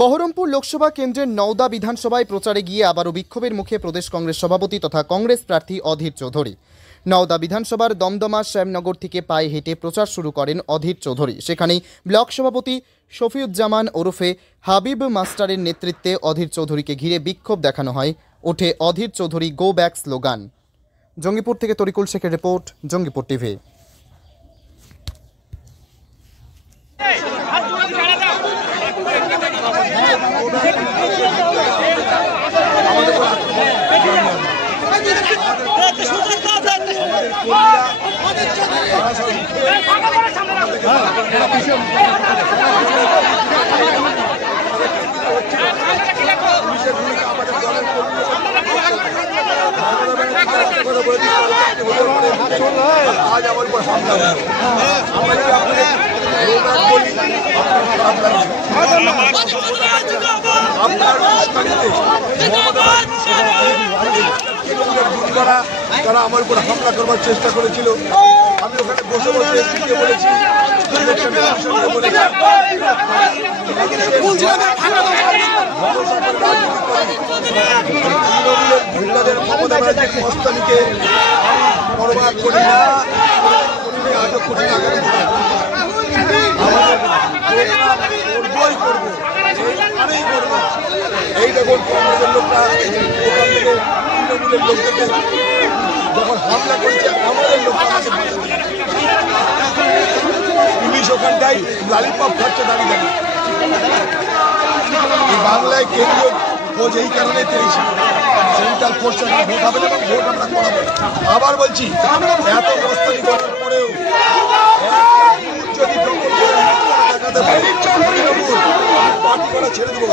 বহরমপুর লোকসভা কেন্দ্রের নওদা বিধানসভায় প্রচারে গিয়ে আবারও বিক্ষোভের মুখে প্রদেশ কংগ্রেস সভাপতি তথা কংগ্রেস প্রার্থী অধীর চৌধুরী। নওদা বিধানসভার দমদমা শ্যামনগর থেকে পায়ে হেঁটে প্রচার শুরু করেন অধীর চৌধুরী। সেখানেই ব্লক সভাপতি শফিউজ্জামান ওরফে হাবিব মাস্টারের নেতৃত্বে অধীর চৌধুরীকে ঘিরে বিক্ষোভ দেখানো হয়। ওঠে Adhir Chowdhury go back slogan. Jangipur থেকে তরিকুল শেখের রিপোর্ট, জঙ্গিপুর টিভি। आज আমার উপর হামলা তারা আমার উপর হামলা করবার চেষ্টা করেছিল। আমি ওখানে বসে বসে এসপিকে বলেছি, তৃণমূলের মমতা ব্যানার্জির মস্তানিকে আমি পরোয়া করি না, আজও করি না, এই দেখুন কংগ্রেসের লোকরা ওখান থেকে তৃণমূলের লোকদেরকে যখন হামলা করছে আমাদের লোকরা পুলিশ ওখানটাই লালিপপ খাচ্ছে দাঁড়িয়ে দাঁড়িয়ে। বাংলায় কেন্দ্রীয় খোঁজ এই কারণে পেয়েছি, সেন্ট্রাল ফোর্স ভোট হবে এবং ভোট আমরা করাবো। আবার বলছি, এত মস্তানি করার পরেও যদি পার্টি করা ছেড়ে দেবো।